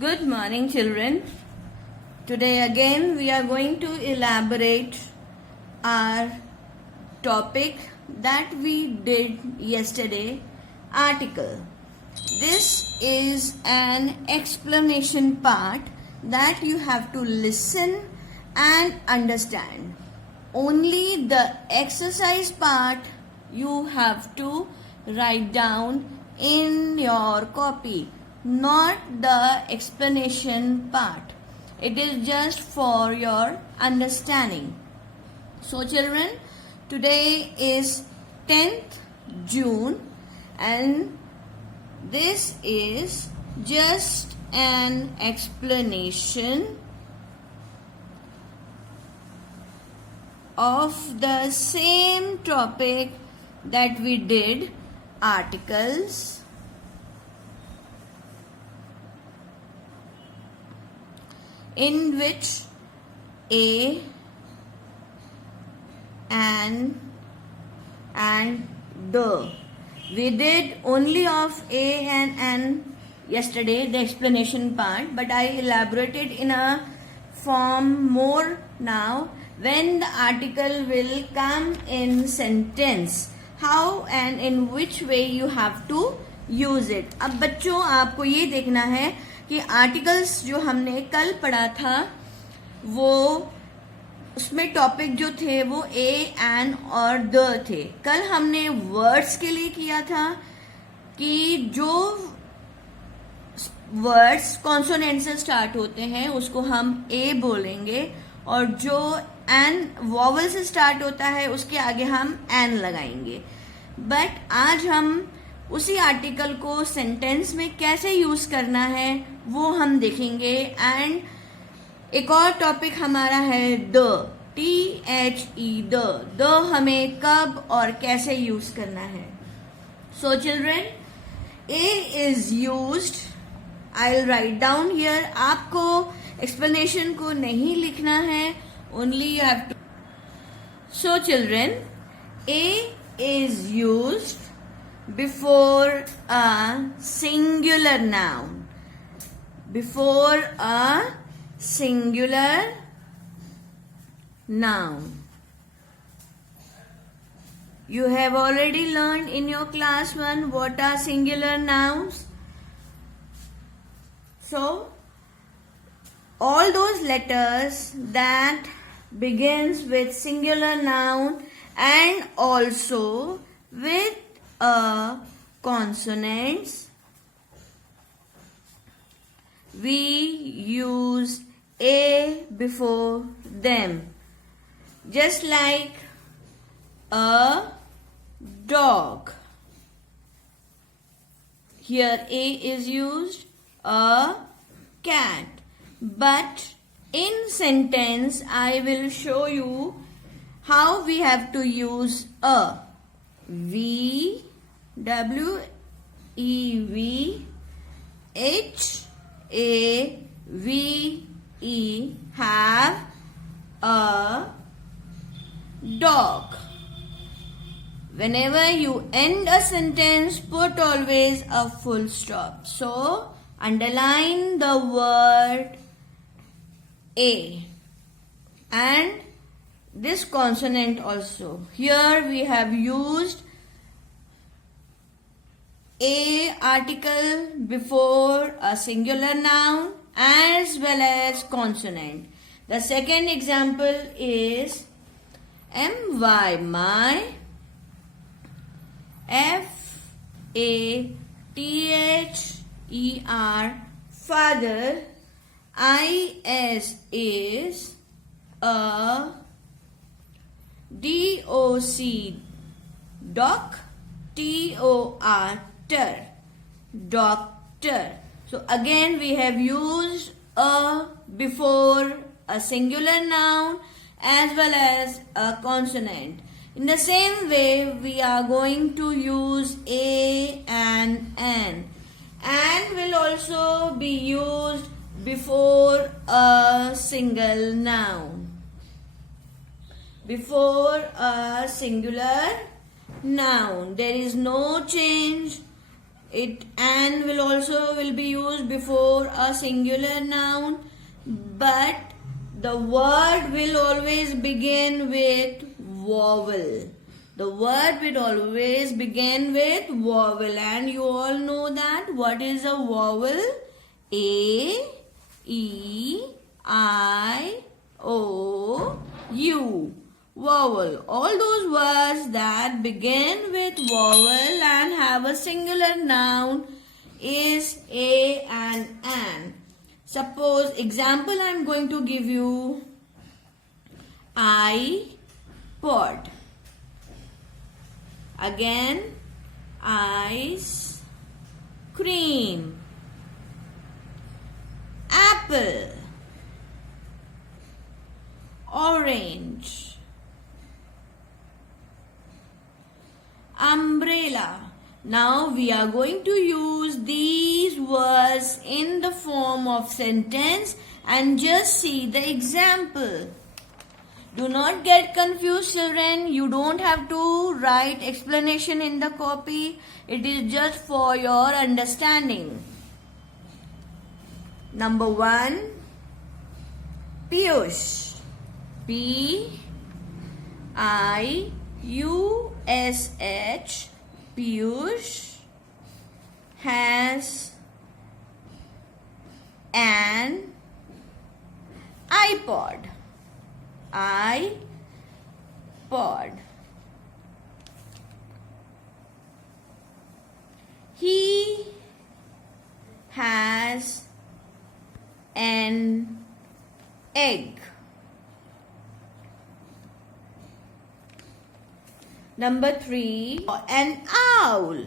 Good morning, children. Today again we are going to elaborate our topic that we did yesterday, article. This is an explanation part that you have to listen and understand. Only the exercise part you have to write down in your copy, not the explanation part. It is just for your understanding. So children, today is 10th June and this is just an explanation of the same topic that we did, articles, in which a, an, and the. We did only of a and an yesterday, the explanation part, but I elaborated in a form more now when the article will come in sentence. How and in which way you have to use it. अब बच्चों आपको ये देखना है कि articles जो हमने कल पढ़ा था वो उसमें टॉपिक जो थे वो ए, एन और द थे. कल हमने वर्ड्स के लिए किया था कि जो वर्ड्स कॉन्सोनेंट से स्टार्ट होते हैं उसको हम ए बोलेंगे और जो एन वॉवल से स्टार्ट होता है उसके आगे हम एन लगाएंगे. बट आज हम उसी आर्टिकल को सेंटेंस में कैसे यूज करना है वो हम देखेंगे. एंड एक और टॉपिक हमारा है द, THE, द हमें कब और कैसे यूज करना है. So children, a is used, I will write down here. आपको एक्सप्लेनेशन को नहीं लिखना है, only you have to. So children, a is used before a singular noun. Before a singular noun. You have already learned in your class 1 what are singular nouns. So, all those letters that begins with singular noun and also with a consonants, we use a before them. Just like a dog. Here a is used, a cat. But in sentence I will show you how we have to use a. V, W, E, V, H, A, V, E, have a dog. Whenever you end a sentence, put always a full stop. So, underline the word a and this consonant also. Here we have used a article before a singular noun as well as consonant. The second example is my, my, father, father, is a doc, doctor, doctor. So again we have used a before a singular noun as well as a consonant. In the same way we are going to use a and an. And will also be used before a single noun. Before a singular noun. There is no change An will be used before a singular noun, but the word will always begin with vowel. The word will always begin with vowel, and you all know that what is a vowel? A, E, I, O, U. Vowel. All those words that begin with vowel and have a singular noun is a and an. Suppose, example I am going to give you, iPod. Again, ice cream. Apple. Orange. Umbrella. Now we are going to use these words in the form of sentence and just see the example. Do not get confused, children. You don't have to write explanation in the copy. It is just for your understanding. Number 1, Piyush. P-I-U-S-H. Piyush has an iPod. iPod. He has an egg. Number 3, an owl.